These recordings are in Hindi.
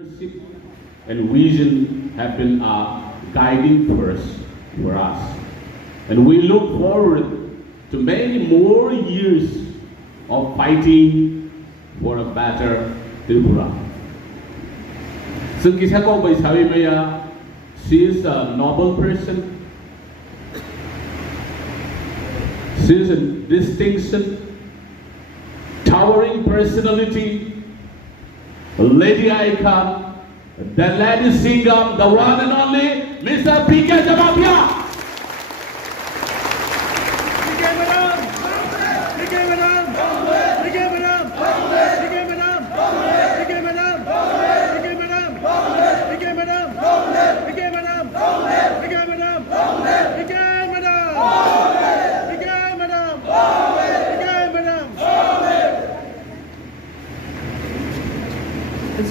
Leadership and vision have been a guiding force for us. And we look forward to many more years of fighting for a better Tripura. Sungkisako Baisawi Maya, she is a noble person. She is a distinction, towering personality, a lady icon, the lady singer, the one and only Mr. P.K. Jamapia.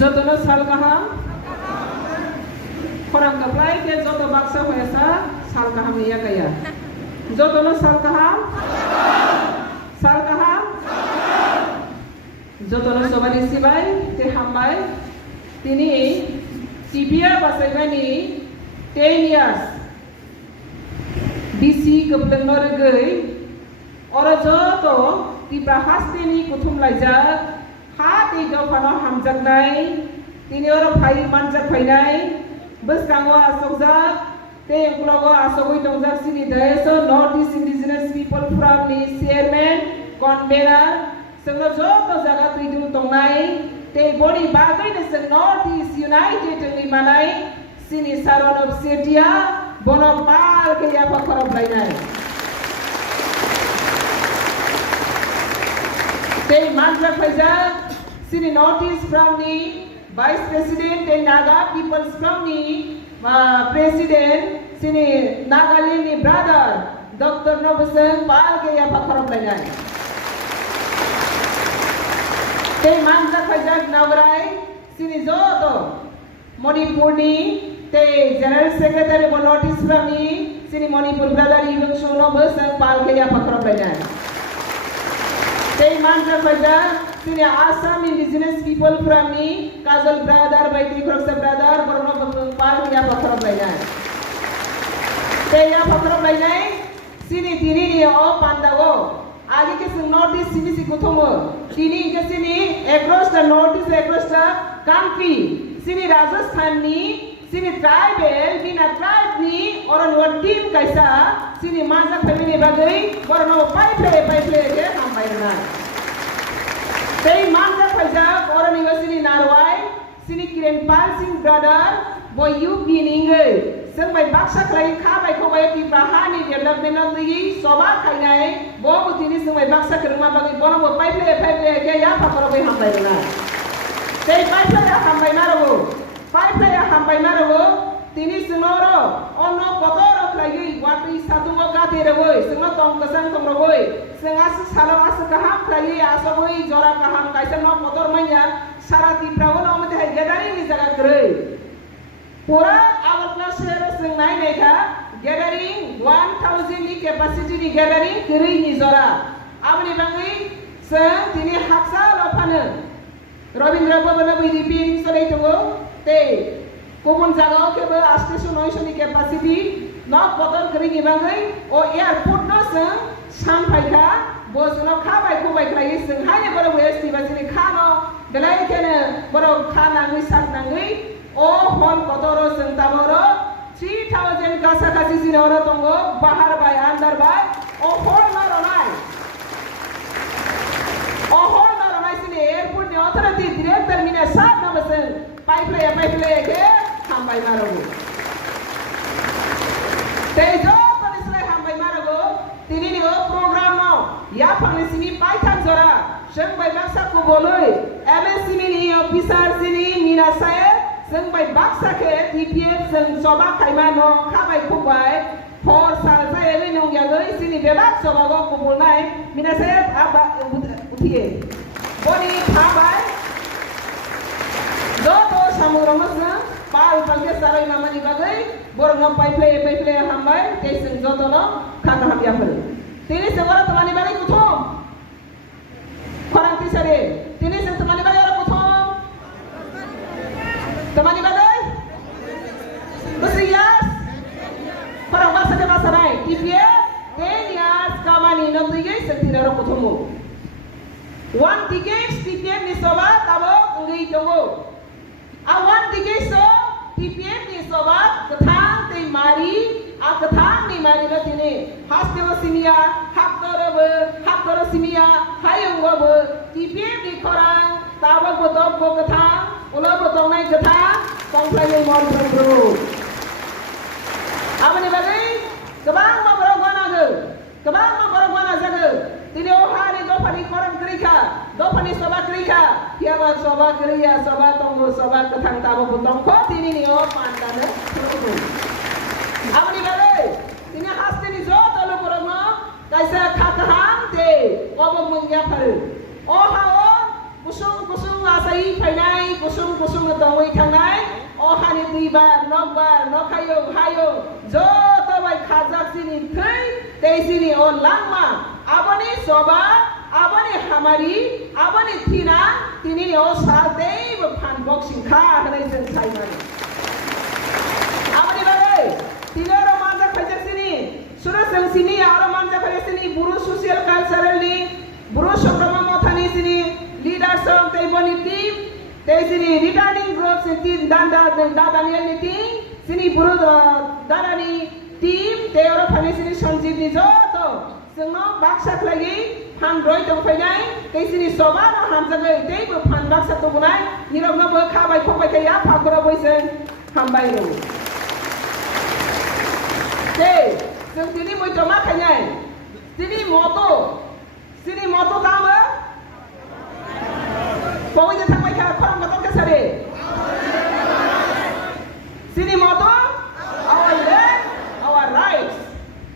Jotono sal kaham, korang kaplai ke joto baksa hoesa sal kaham iya kaya. Jotono sal kaham, jotono sobani sibai te hambai, tini tibia basaibani 10 years. BC kebelenor gay, orang joto dibahas tini kutum lajak. Hati jawabano hamjak nai, tini orang pahit manjak painai, bus kanggo asokjak, te ukulago asokoi tongjak sini daya so Northeast Indigenous People Forum ni chairman, convener, senglo joto jaga tuidul tongnai, te body bagai ni seng Northeast United ni manai, sini Saronop Setia, bonopal ke ya pakorop lainai. Te manjak paijak. Sini Northeast from the Vice President and Naga People's from the President, sini Nagaland ni brother, Dr. Nobusen Pal ke ya pakharam lainai. Te manjak pajak nagrai, sini joto Manipur ni te General Secretary of Northeast from the sini Manipur brother Ibn Shono Nobusen Pal ke ya pakharam lainai. Te manjak pajak sini Assam Indigenous People from ni Kajal brother, Baiti Kroksa brother, Borno Pal ya pakharam lainai. Te ya pakharam lainai, sini tini ni o pandago. Agi ke Northeast sini si kutomo. Tini ke sini across the Northeast, across the country. Sini Rajasthan ni, sini tribal, bina tribe ni, orang luar team kaisa. Sini masa family bagai, Borno pipe ke hambai na. They manjak pajak orang ni sini Narwai, sini Kiran Pal Singh brother, boy you being ingai. Seng by baksa klai kha by ko by ti bahani development lagi soba kainai, bo butini seng by baksa kerma bagi bono bo pipe ke ya pakoro by hambai na. They pipe ya hambai na ro, tini sengoro, ono kotor lagi waktu satu mo kate roi, sengo tong kesang tong roi. Sengas salam as kaham lagi asogoi jora kaham kaisa no motor manya sarati prawo no mate gathering ni jaga krei pura our class share sing nai nei tha gathering 1000 ni capacity ni gathering krei ni jora amni bangai seng tini haksa lopane Robindra Bhabana BDP solai tongo te kubun jaga ke ba station noise ni capacity no motor krei ni bangai o airport no seng Sampaika, bos no kabai kubai krai sing hanya baru westi basini kano, belai kene baru kana ngisak nangi, oh hon kotoro sing taboro, 3000 kasa kasi sinora tongo, bahar bay andar bay, oh hol naronai sini airport ni authority director mina sab na basen, pipeline ke hambai marogo. Tejo tini ni program mau ya pangli sini paitan zora seng bai baksa ko boloi MS sini officer sini mina saya seng bai baksa ke TPF seng soba kaima no khabai ko bai for sal saya ni nong ya goi sini bebak soba go ko bolnai mina saya aba uthie boni khabai do to samuromas na pal palke sarai mamani bagai borong pipe hambai te seng joto no khana ham ya phale tini segala temani balik kuthom korang tisare tini seng temani balik orang kuthom tungu. One tiket ni sobat tabok ngi tungu. One tiket so tiket ni sobat ketang te mari ketang ni mari na tini. Hastero simia haktoro simia hayung gobe tiket ni korang tabok botong bo ketang ulah botong naik ketang bangsa yang mau berburu. Apa ni bagi? Kebang mau berapa ge? Kebang mau berapa ge? Tini hari do pani korang kerja, do pani sobat kerja. Tiada sobat kerja, sobat tunggu, sobat ketang tabok botong. Kau tini ni pandan le. Apa ni bagi? Tini hasil ni zo tolu berapa? Kaisa kakahang te, obok mengyapal. Kusung asai painai, kusung tongoi tangai. Hani tiba, nokayo, zo tobai khazak sini thai, tei sini lama. Abani soba, abani hamari, abani tina, tini saltei berpan boxing kah hanai sensai mani. Abani bagai, tini orang manjak pajak sini, sudah sini orang manjak pajak sini, buruh sosial cultural ni, buruh sokrama mothani sini, leaders of Taiwan team. Tei sini returning group sini Daniel ni team, sini buruh Darani team, tei orang pani sini Sanjeev ni joto, semua baksak lagi, handroi tu painai, tei sini sobat hamzagai, tei berpan baksak tu punai, nirok na berkabai kopai kaya pakura boisen hambai lu. Tei, sini moi joma kanyai, sini moto tahu ber? Kau ini tak baik korang betul ke sari? Sini motor, our land, our rights.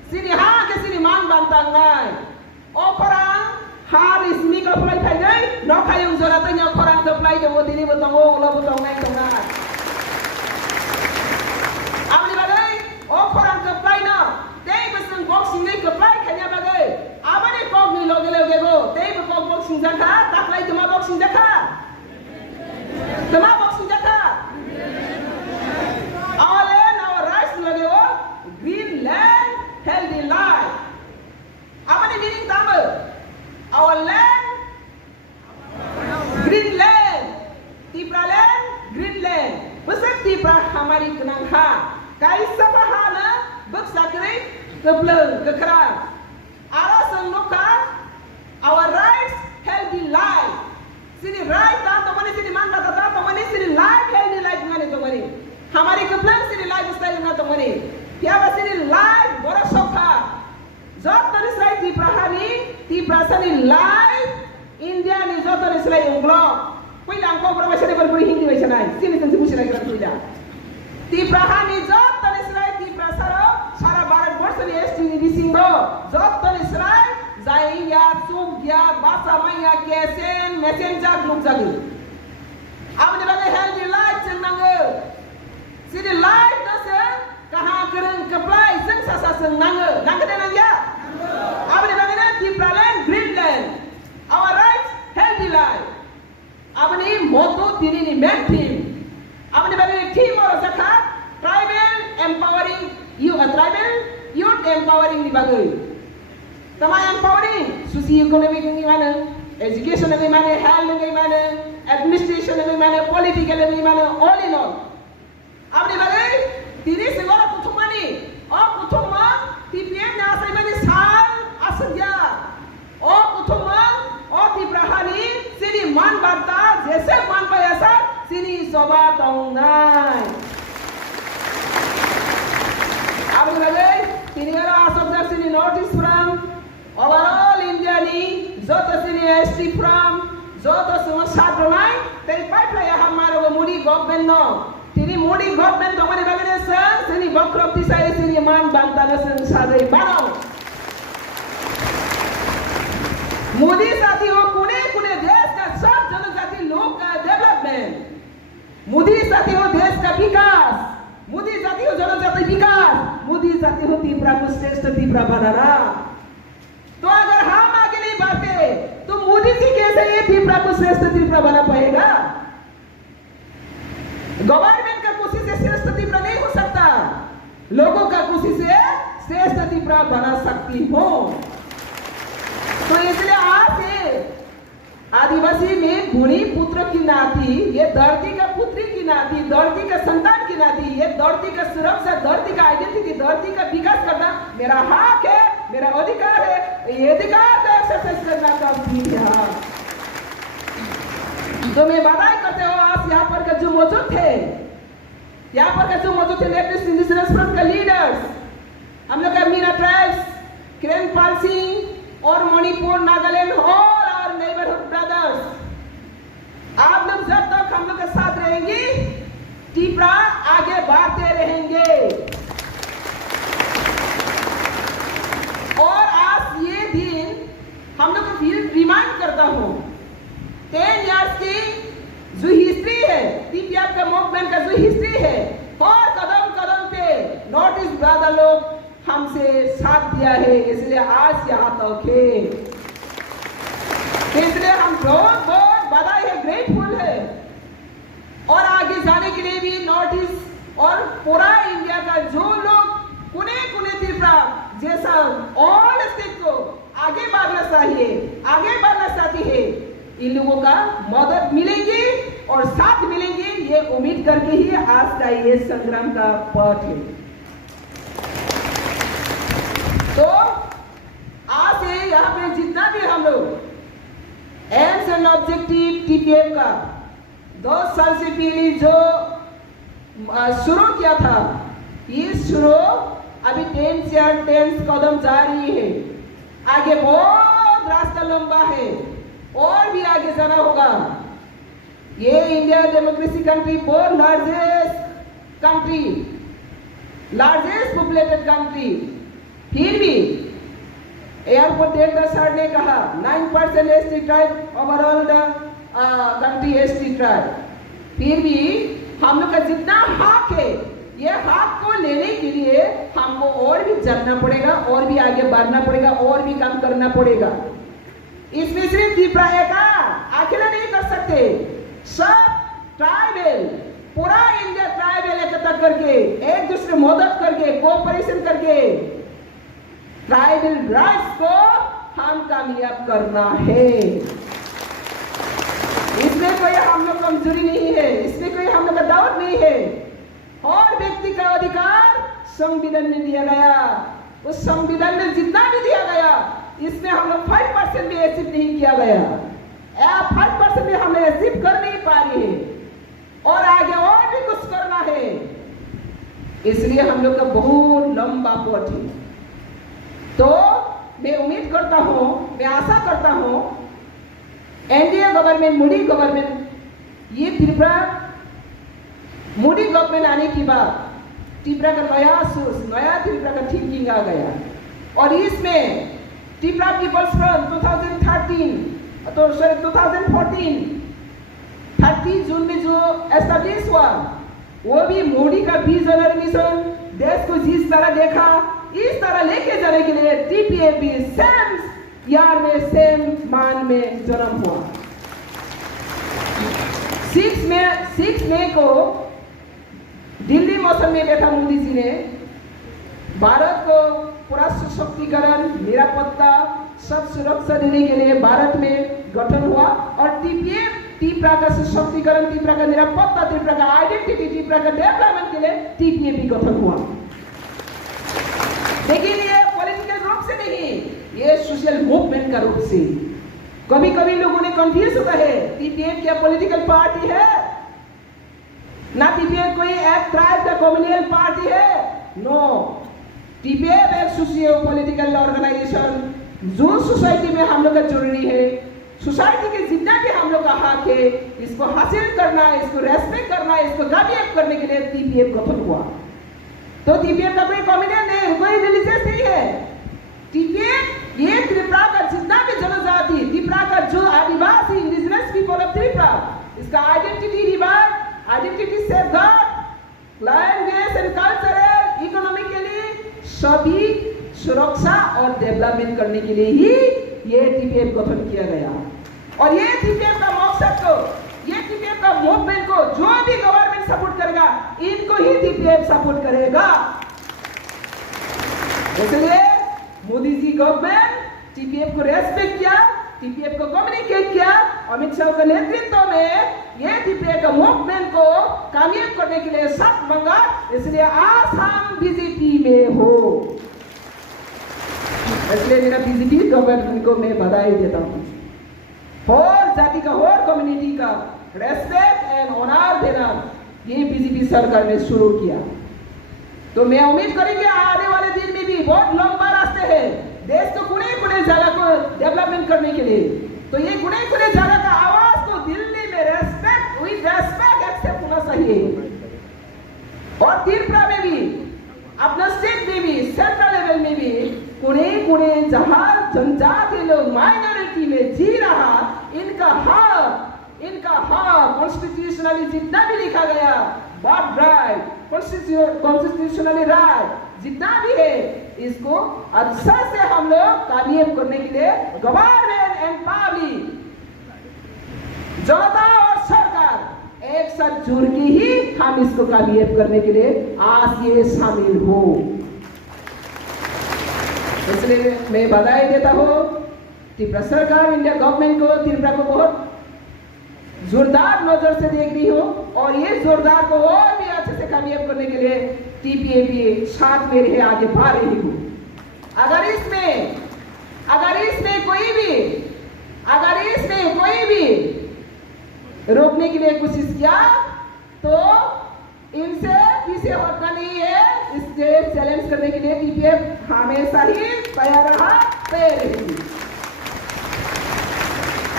Sini hak ke sini man bantang ngai. Korang halis ni kau pelai pakai, nak kayung zoratnya korang terpelai jauh ini betul ulah betul ngai tengah. Apa ni bagai? Korang terpelai na. Tei berseng boxing ni terpelai kanya bagai. Apa ni kau ni loge go? Tei berkau boxing jaga, tak pelai cuma boxing jaga. Tema boxing jaga. Our land, our rights lagi green land, healthy life. Apa ni meaning tambah? Our land, green land. Tipra land, green land. Besar tipra hamari kenang ha. Kaisa bahana bersakri kebleng kekerang. Ara sengnuka, our rights, healthy life. Sini right tak tomani sini man tak tomani sini life healthy life ngani tomani. Hamari kebleng sini lifestyle ngani tomani. Tiada sini life bora sokha. Zat tadi saya di prahani, di prasani life India ni zat tadi saya unglok. Kau ilang kau berapa sini berburu Hindi macam ni. Sini tentu mesti lagi kerana tidak. Di prahani zat tadi saya di prasaro, Sara Barat borsa ni STD di Singro. Zat tadi saya Zaiya, Sugya, Basa Maya, Kesen, Messenger, Luk Jagi. Apa ni bagai healthy life cenang ke? Sini life tu se, kahang keren keplai, seng sasa senang ke? Nang ke denang ya? Apa ni bagai nanti Pralen, Greenland. Our rights, healthy life. Apa ni moto diri ni main team. Apa ni bagai team orang zakat, tribal empowering youth empowering ni bagai. Tama empowering, socio-economic ni mana, education ni mana, health ni mana, administration ni mana, political ni mana, all in all. Apa ni bagai? Diri segala kutuman ni, kutuman, TPM ni asal mana sal asal kutuman, tiprahani, sini man banta, jese man bayasa, sini sobat tongai. Apa ni bagai? Sini ada asal sini notice from. Overall India ni, zoto sini ST from, zoto semua satu naik, tapi pipeline yang hamaru Modi government no. Sini Modi government tu mana bagian sen, sini bankrupt saya sini man bantana sen sadai barang. Modi साथी हो कुने देश का सब जनजाति लोग का डेवलपमेंट, मोदी साथी हो देश का विकास, मोदी साथी हो जनजाति विकास, मोदी साथी हो तीव्रा को श्रेष्ठ तीव्रा बनाना. तो अगर हम आगे नहीं बढ़ते तो मोदी जी कैसे ये तीव्रा को श्रेष्ठ तीव्रा बना पाएगा? गवर्नमेंट का कोशिश से श्रेष्ठ तीव्रा नहीं हो सकता, लोगों का कोशिश से श्रेष्ठ तीव्रा बना सकती हो. तो इसलिए आज से आदिवासी में भूमि पुत्र की नाती, ये धरती का पुत्री की नाती, धरती का संतान की नाती, ये धरती का सुरक्षा, धरती का आइडेंटिटी, धरती का विकास करना मेरा हक है, मेरा अधिकार है। ये अधिकार का एक्सरसाइज करना का भी है। तो मैं बधाई करते हो आज यहाँ पर का जो मौजूद थे, यहाँ पर का जो मौजूद थे लेफ्टिस्ट इंडिजिनस फ्रंट का लीडर्स, हम लोग का मीना ट्राइब्स, किरण पाल सिंह और मणिपुर, नागालैंड और नेबरहुड ब्रदर्स, आप लोग जब तक हम लोग के साथ रहेंगे, त्रिपुरा आगे बढ़ते रहेंगे। और आज ये दिन हम लोग को फिर रिमाइंड करता हूँ 10 इयर्स की जो हिस्ट्री है, टीपीएफ का मूवमेंट का जो हिस्ट्री है, और कदम कदम पे नॉर्थ ईस्ट ब्रदर लोग हमसे साथ दिया है, इसलिए आज यहाँ तक है। इसलिए हम बहुत बहुत बधाई है, ग्रेटफुल है। और आगे जाने के लिए भी नॉर्थ ईस्ट और पूरा इंडिया का जो लोग कुने कुने त्रिपुरा जैसा ऑल स्टेट को आगे बढ़ना चाहिए, आगे बढ़ना चाहती है, इन लोगों का मदद मिलेगी और साथ मिलेंगे, ये उम्मीद करके ही आज का ये संग्राम का पथ है। तो आज से यहाँ पे जितना भी हम लोग एम्स एंड ऑब्जेक्टिव टीपीएफ का 10 साल से पहले जो शुरू किया था, ये शुरू अभी 10 कदम जारी है, आगे बहुत रास्ता लंबा है और भी आगे जाना होगा। ये इंडिया डेमोक्रेसी कंट्री, बहुत लार्जेस्ट पॉपुलेटेड कंट्री, फिर भी एयरपोर्ट डायरेक्टर सर ने कहा 9% ST tribe overall the country ST tribe. फिर भी हम लोग का जितना हक है, ये हक को लेने के लिए हमको और भी चलना पड़ेगा, और भी आगे बढ़ना पड़ेगा, और भी काम करना पड़ेगा। इसमें सिर्फ त्रिपुरा अकेला नहीं कर सकते, सब ट्राइबल, पूरा इंडिया ट्राइबल एकत्र करके, एक दूसरे मदद करके, कोऑपरेशन करके ट्राइबल राइट्स को हम कामयाब करना है। इसमें कोई हम लोग कमजोरी नहीं है, इसमें कोई हम लोग का डाउट नहीं है। और व्यक्ति का अधिकार संविधान में दिया गया, उस संविधान में जितना भी दिया गया, इसमें हम लोग 5% भी अचीव नहीं किया गया, 5% भी हमें अचीव कर नहीं पा रही है, और आगे और भी कुछ करना है। इसलिए हम लोग का बहुत लंबा पथ है। तो मैं उम्मीद करता हूँ, मैं आशा करता हूँ एनडीए गवर्नमेंट, मोदी गवर्नमेंट, ये त्रिपुरा मोदी गवर्नमेंट आने के बाद त्रिपुरा का नया सोच, नया त्रिपुरा का थिंकिंग आ गया। और इसमें त्रिपुरा पीपल्स फ्रंट 2014 30 जून में जो एस्टैब्लिश हुआ, वो भी मोदी का विजनरी मिशन, देश को जिस तरह देखा इस तरह लेके जाने के लिए टीपीएफ भी सेम यार में, सेम मान में जन्म हुआ। 6 मई को दिल्ली मौसम में बैठा मोदी जी ने भारत को पूरा सशक्तिकरण, निरापत्ता, सब सुरक्षा देने के लिए भारत में गठन हुआ, और टीपीएफ त्रिपुरा का सशक्तिकरण, त्रिपुरा का निरापत्ता, त्रिपुरा का आइडेंटिटी, त्रिपुरा का डेवलपमेंट के लिए टीपीएफ भी गठन हुआ। लेकिन ये पॉलिटिकल रूप से नहीं, ये सोशल मूवमेंट का रूप से। कभी कभी लोगों ने कंफ्यूज होता है, टीपीएफ क्या पॉलिटिकल पार्टी है? ना टीपीएफ कोई एक ट्राइब का कम्युनल पार्टी है? नो, टीपीएफ एक सोशियो पॉलिटिकल ऑर्गेनाइजेशन, जो सोसाइटी में हम लोग का जरूरी है, सोसाइटी के जितना भी हम लोग का हक है, इसको हासिल करना, इसको रेस्पेक्ट करना, इसको कामयाब करने के लिए टीपीएफ गठन हुआ। तो टीपीएफ का कोई कम्युनल नहीं, कोई रिलीजियस नहीं है। टीपीएफ ये त्रिपुरा का जितना भी जनजाति, त्रिपुरा का जो आदिवासी, इंडिजिनस पीपल ऑफ त्रिपुरा, इसका identity revive, identity safeguard, language and cultural, economically सभी सुरक्षा और डेवलपमेंट करने के लिए ही ये टीपीएफ गठन किया गया। और ये टीपीएफ का मकसद को, ये टीपीएफ का मूवमेंट को जो भी गवर्नमेंट सपोर्ट करेगा, इनको ही टीपीएफ सपोर्ट करेगा। इसलिए मोदी जी गवर्नमेंट टीपीएफ को रेस्पेक्ट किया, टीपीएफ को कम्युनिकेट किया। अमित शाह के नेतृत्व में ये टीपीएफ का मूवमेंट को कामयाब करने के लिए साथ मांगा, इसलिए आज हम बीजेपी में हो। इसलिए मेरा बीजेपी गवर्नमेंट को मैं बधाई देता हूँ। हर जाति का, हर कम्युनिटी का रेस्पेक्ट एंड ऑनर देना ये बीजेपी सरकार ने शुरू किया। तो मैं उम्मीद करेंगे आने वाले दिन में भी बहुत लंबा रास्ते है देश को कुने जगह को डेवलपमेंट करने के लिए। तो ये कुने जगह का आवाज को दिल्ली में विद रेस्पेक्ट एक्सेप्ट होना चाहिए। और त्रिपुरा में भी, अपना स्टेट में भी, सेंट्रल लेवल में भी कुने जहां जनजाति लोग माइनॉरिटी में जी रहा, इनका हक कॉन्स्टिट्यूशनली जितना भी लिखा गया, बर्थ राइट, कॉन्स्टिट्यूशनली राइट जितना भी है, इसको अच्छा से हम लोग कामयाब करने के लिए गवर्नमेंट एंड पब्लिक, जनता और सरकार एक साथ जुड़ के ही हम इसको कामयाब करने के लिए आज ये शामिल हो। इसलिए मैं बधाई देता हूँ त्रिपुरा सरकार, इंडिया गवर्नमेंट को, त्रिपुरा को बहुत जोरदार नजर से देख रही हो और ये जोरदार को और भी अच्छे से कामयाब करने के लिए टीपीएपी साथ में रहे, आगे बढ़ रही हो। अगर इसमें कोई भी रोकने के लिए कोशिश किया तो इनसे पीछे हटना नहीं है। इससे चैलेंज करने के लिए टीपीएफ हमेशा ही तैयार रहेगी।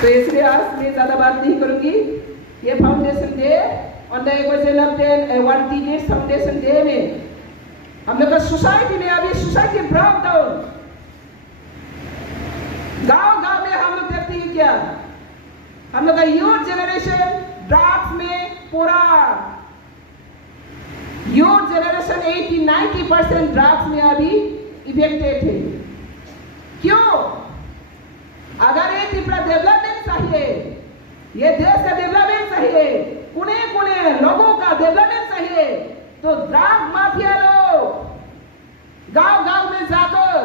तो इसलिए आज मैं ज्यादा बात नहीं करूंगी। ये foundation day on the occasion of 1 foundation day में हम लोग का सोसाइटी में अभी सोसाइटी ब्रेकडाउन, गांव में हम लोग देखते हैं क्या, हम लोग का यूथ जेनरेशन ड्रग्स में पूरा, यूथ जेनरेशन 80-90% ड्रग्स में अभी इफेक्टेड है। क्यों? अगर ये त्रिपुरा डेवलपमेंट चाहिए, ये देश का डेवलपमेंट चाहिए, कुने लोगों का डेवलपमेंट चाहिए, तो ड्रग माफिया लोग गांव में जाकर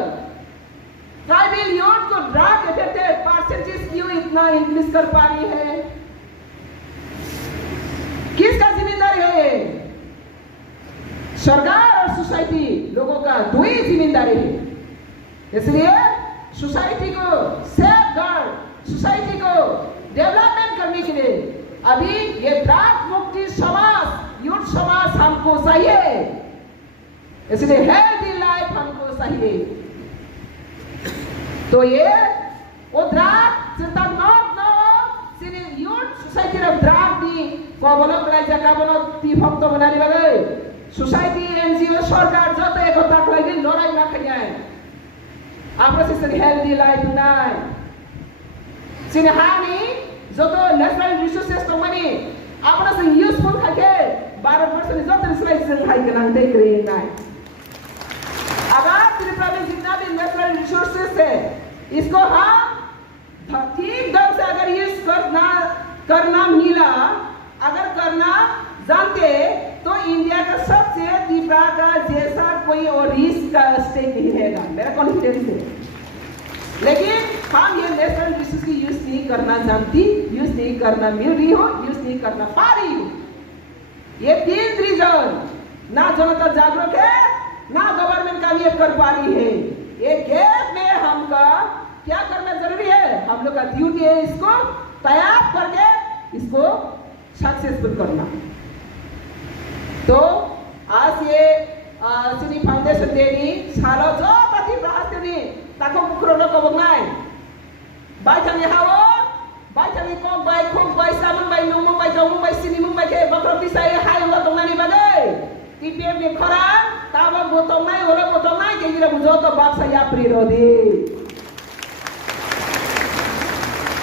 ट्राइबल यूथ को ड्रग इफेक्टेड परसेंटेज क्यों इतना इंक्रीज कर पा रही है? किसका जिम्मेदारी है? सरकार और सोसाइटी लोगों का दो ही जिम्मेदारी है। इसलिए सोसाइटी को सेफ गार्ड, सोसाइटी को डेवलपमेंट करने के लिए अभी ये ड्रग मुक्ति समाज, यूथ समाज हमको चाहिए। इसलिए हेल्दी लाइफ हमको चाहिए। तो ये वो ड्रग चिंता sini youth society of drug di kobolok raja kabonok ti phokto banari bagai society NGO सरकार जत एकताक लागि लडाई नाखैयाय आफ्नो सिस्टम हेल्दी लाइफ नाइ सिने हामी जत नेशनल रिसोर्सेस त मनी आफ्नो से यूजफुल खाके 12% जत रिसोर्सेस खाइके नाइ देख रही नाइ अगर त्रिपुरा में जितना भी नेशनल रिसोर्सेस है इसको हम ठीक ढंग से अगर यूज करना मिला, अगर करना जानते तो इंडिया का सबसे त्रिपुरा का जैसा कोई और रिस्क का स्टेक नहीं रहेगा, मेरा कॉन्फिडेंस है। लेकिन हम ये नेशनल रिसोर्स की यूज नहीं करना जानती, यूज नहीं करना मिल रही हो, यूज नहीं करना पा रही हो। ये तीन रीजन, ना जनता जागरूक है, ना गवर्नमेंट कामयाब कर पा रही है। ये गैप में हमका क्या करना जरूरी है? हम लोग का ड्यूटी है इसको तैयार करके इसको सक्सेसफुल करना। तो आज ये सिनी फाउंडेशन देनी सालो जो पति प्रहास्तेनी ताको कुकुरों को बंगाई बाइचानी हाwo बाइचानी कौन बाई सामन बाई नूमं बाई जौमं बाई सिनी मं बाई के बकरो पिसाई हाय उला तंगनानी बाgai TPM ni खरां तावा गोतंगनाई ओला गोतंगनाई के गिरा बुझो तो बाक्सा या प्रिरोदी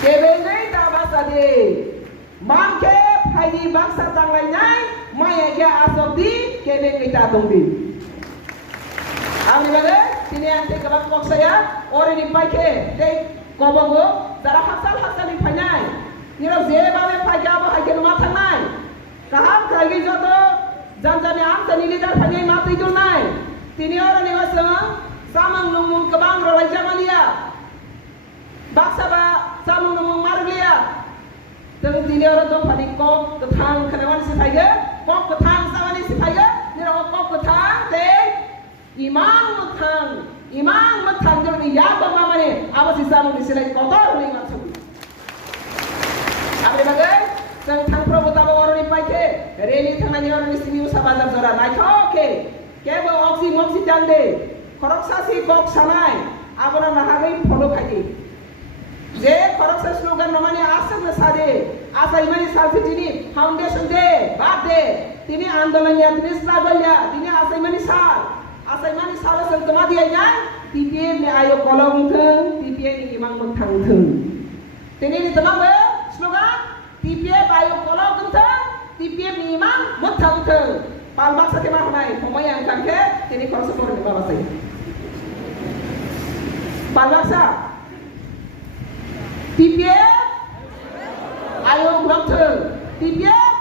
केबेंगै दाबासादि मानके फाइनि बाक्सा तांलायनाय मायके आसबदि केबेंगै तादंदि आंनि बागै दिनै आं गोबां बक्साया ओरैनि फाइके दै गबगो जारा हासालनि फाइनाय निराव जेबाबे फाइकाबो हाइके मा थांनाय गाहाम थाइगै जतो जानजानि आमसानि लिडार फाइनाय मातै दंनाय तिनि ओरैनि वासो सामं नंमं गोबां रलायजामानिया Baksaba samu nung marglia. Teng tinia orang tu panik kok ketang kenawan si tiger, kok ketang sama ni si tiger, ni orang kok ketang deh. Imang matang jadi ya bapa mana? Apa sih samu di sini kotor ni macam. Apa bagai? Tentang perbuatan orang ni pakai, reli tengah ni orang ni sini usah bazar zora. Naik okey. Kebo oksi jande. Korupsi kok samai. Apa nama hagai follow kaji. जे करप्शन स्लोगन नमाने आसक न सादे आसा इमानी सालसे तिनी फाउंडेशन दे बात दे तिनी आंदोलन या तिनी स्ट्रगल या तिनी आसा इमानी साल संतमा दिया जाए TPM ने आयो कलम थं TPM नि इमां मोथां थं तिनी नि तमाम स्लोगन TPM आयो कलम थं TPM नि इमां मोथां थं पालबाक साथे मा होनाय फंबाय आं कांके तिनी करप्शन नि बाबासै पालबाक सा TPM ayo dokter TPM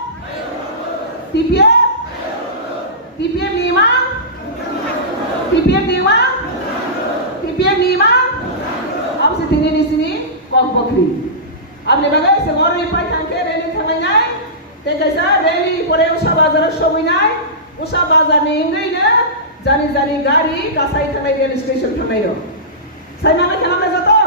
lima apa sih tinggi di sini kok bakri abne bagai semua orang ipai kanker reli thangai tegasa reli pore usah bazar shobinai usah bazar ni ingai na jani gari kasai thangai rail station thangai yo sai mana kenapa jato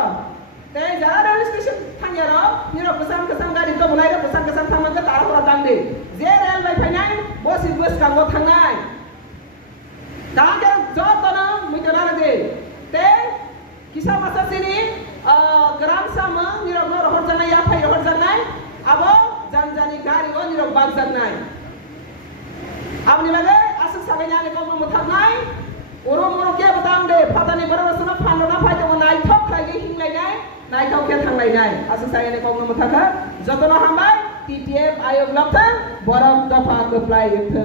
ते जरा रेल स्टेशन थांगे रो निरो कसम गाड़ी तो बुलाई रो कसम थांग के तारा पुरा दांग दे जे रेल बाय फाइनाय बस कांगो थांनाय दागे जो तनो मिटना रे ते किसा मासा सिनी ग्राम साम निरो नर हर जानाय या फाइ हर जानाय आबो जानजानि गाड़ी ओ निरो बाग जानाय आबनि बागे आसक साबायनानै कम मथानाय ओरो मोरो के बतांग दे फातानि बरसना फानना फाइदो नाय थक खायगे हिंलायनाय नायथाव के थांलायनाय आसु सायने कमनो मथाखा जतन हामबाय TPM आयोग लक्थन बरम दफा गोप्लाय थों